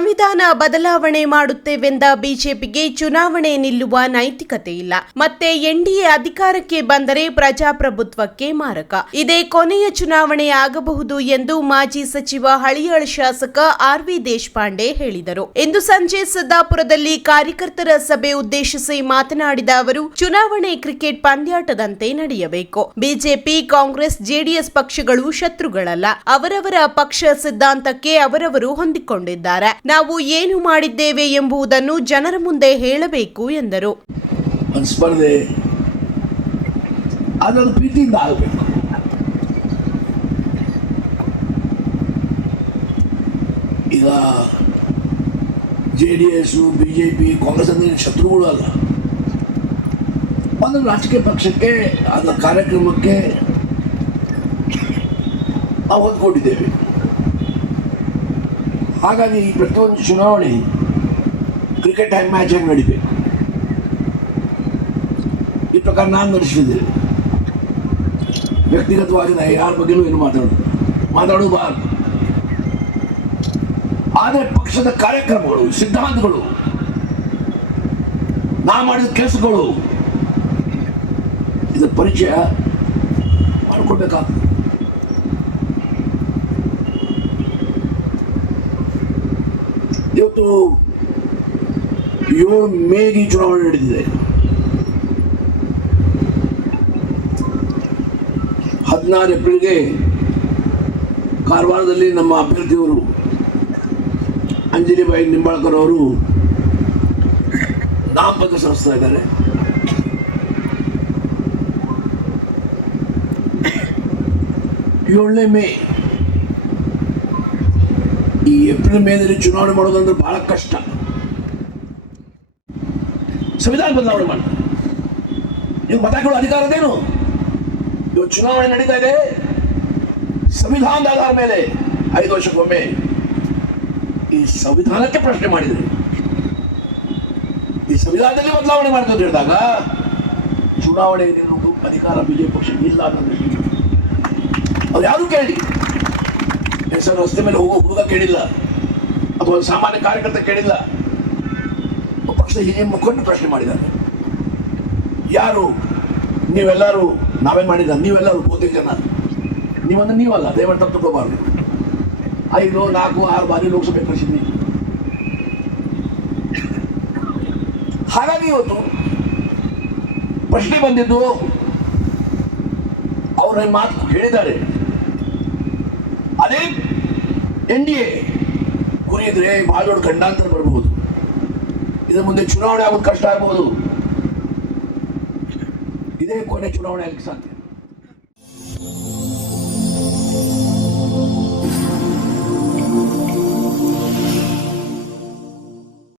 ಸಂವಿಧಾನ ಬದಲಾವಣೆ ಮಾಡುತ್ತೇವೆಂದ ಬಿಜೆಪಿಗೆ ಚುನಾವಣೆ ನಿಲ್ಲುವ ನೈತಿಕತೆ ಇಲ್ಲ. ಮತ್ತೆ ಎನ್ಡಿಎ ಅಧಿಕಾರಕ್ಕೆ ಬಂದರೆ ಪ್ರಜಾಪ್ರಭುತ್ವಕ್ಕೆ ಮಾರಕ. ಇದೇ ಕೊನೆಯ ಚುನಾವಣೆ ಆಗಬಹುದು ಎಂದು ಮಾಜಿ ಸಚಿವ ಹಳಿಯಾಳ ಶಾಸಕ ಆರ್ ವಿ ದೇಶಪಾಂಡೆ ಹೇಳಿದರು. ಇಂದು ಸಂಜೆ ಸಿದ್ದಾಪುರದಲ್ಲಿ ಕಾರ್ಯಕರ್ತರ ಸಭೆ ಉದ್ದೇಶಿಸಿ ಮಾತನಾಡಿದ ಅವರು, ಚುನಾವಣೆ ಕ್ರಿಕೆಟ್ ಪಂದ್ಯಾಟದಂತೆ ನಡೆಯಬೇಕು. ಬಿಜೆಪಿ, ಕಾಂಗ್ರೆಸ್, ಜೆಡಿಎಸ್ ಪಕ್ಷಗಳು ಶತ್ರುಗಳಲ್ಲ. ಅವರವರ ಪಕ್ಷ ಸಿದ್ಧಾಂತಕ್ಕೆ ಅವರವರು ಹೊಂದಿಕೊಂಡಿದ್ದಾರೆ. ನಾವು ಏನು ಮಾಡಿದ್ದೇವೆ ಎಂಬುದನ್ನು ಜನರ ಮುಂದೆ ಹೇಳಬೇಕು ಎಂದರು. ಸ್ಪರ್ಧೆ. ಅದನ್ನು ಪ್ರೀತಿಯಿಂದ ಆಗಬೇಕು. ಈಗ J D S B J P, Congress ಅಂದ್ರೆ ಶತ್ರುಗಳು ಅಲ್ಲ. ಒಂದು ರಾಜಕೀಯ ಪಕ್ಷಕ್ಕೆ, ಅದರ ಕಾರ್ಯಕ್ರಮಕ್ಕೆ ನಾವು ಹೊಂದ್ಕೊಂಡಿದ್ದೇವೆ. ಹಾಗಾಗಿ ಈ ಪ್ರತಿಯೊಂದು ಚುನಾವಣೆ ಕ್ರಿಕೆಟ್ ಮ್ಯಾಚ್ ಹೆಂಗೆ ನಡಿಬೇಕು? ಈ ಪ್ರಕಾರ ನಾನು ನಡೆಸಿದ್ದೇನೆ. ವ್ಯಕ್ತಿಗತವಾಗಿ ನಾ ಯಾರ ಬಗ್ಗೆನೂ ಏನು ಮಾತಾಡೋದು ಮಾತಾಡಬಾರ್ದು. ಆದರೆ ಪಕ್ಷದ ಕಾರ್ಯಕ್ರಮಗಳು, ಸಿದ್ಧಾಂತಗಳು ನಾ ಮಾಡಿದ ಕೆಲಸಗಳು ಇದರ ಪರಿಚಯ ಮಾಡಿಕೊಡ್ಬೇಕಾಗ್ತದೆ ಇವತ್ತು ಯೋ ಮೇಗಿ ಚುನಾವಣೆ ನಡೆದಿದೆ ಹದಿನಾರು ಏಪ್ರಿಲ್ಗೆ ಕಾರವಾರದಲ್ಲಿ ನಮ್ಮ ಅಭ್ಯರ್ಥಿಯವರು ಅಂಜಲಿಬಾಯಿ ನಿಂಬಾಳ್ಕರ್ ಅವರು ನಾಮಪತ್ರ ಸಲ್ಲಿಸ್ತಾ ಇದ್ದಾರೆ. ಏಳನೇ ಮೇ ಈ ಏಪ್ರಿಲ್ ಮೇದಲ್ಲಿ ಚುನಾವಣೆ ಮಾಡೋದಂದ್ರೆ ಬಹಳ ಕಷ್ಟ. ಸಂವಿಧಾನ ಬದಲಾವಣೆ ಮಾಡಿ. ನೀವು ಮತ ಕೇಳೋ ಅಧಿಕಾರದೇನು ಇವತ್ತು ಚುನಾವಣೆ ನಡೀತಾ ಇದೆ. ಸಂವಿಧಾನದ ಆಧಾರ ಮೇಲೆ ಐದು ವರ್ಷಕ್ಕೊಮ್ಮೆ ಈ ಸಂವಿಧಾನಕ್ಕೆ ಪ್ರಶ್ನೆ ಮಾಡಿದ್ರಿ. ಈ ಸಂವಿಧಾನದಲ್ಲಿ ಬದಲಾವಣೆ ಅಂತ ಹೇಳಿದಾಗ ಚುನಾವಣೆ ಅಧಿಕಾರ ಬಿಜೆಪಿ ಪಕ್ಷ ಇಲ್ಲ ಅಂತ ಅವ್ರು ಯಾರು ಕೇಳಿ? ಹೆಸರು ರಸ್ತೆ ಮೇಲೆ ಹೋಗೋ ಹುಡುಗ ಕೇಳಿಲ್ಲ? ಅಥವಾ ಒಂದು ಸಾಮಾನ್ಯ ಕಾರ್ಯಕರ್ತ ಕೇಳಿಲ್ಲ? ಪಕ್ಷ ಹಿರಿಯ ಮುಖಂಡ ಪ್ರಶ್ನೆ ಮಾಡಿದ್ದಾರೆ. ಯಾರು? ನೀವೆಲ್ಲರೂ ನಾವೇ ಮಾಡಿದ ನೀವೆಲ್ಲರೂ ಬಹುತೇಕ ಜನ. ನೀವಂದ್ರೆ ನೀವಲ್ಲ ದಯವಿಟ್ಟು ತಗೋಬಾರ್ದು ಐದು, ನಾಲ್ಕು, ಆರು ಬಾರಿ ಲೋಕಸಭೆ ಕಳಿಸಿದ್ವಿ ಹಾಗಾಗಿ ಇವತ್ತು ಪ್ರಶ್ನೆ ಬಂದಿದ್ದು, ಅವ್ರ ಮಾತು ಹೇಳಿದ್ದಾರೆ ಅದೇ ಎನ್ ಡಿ ಎ. ಇದ್ರೆ ಬಹಳ ದೊಡ್ಡ ಖಂಡಾಂತರ ಬರಬಹುದು ಇದ್ರ ಮುಂದೆ ಚುನಾವಣೆ ಆಗೋದು ಕಷ್ಟ ಆಗ್ಬೋದು. ಇದೇ ಕೊನೆ ಚುನಾವಣೆ ಆಗಲಿಕ್ಕೆ ಸಾಧ್ಯ.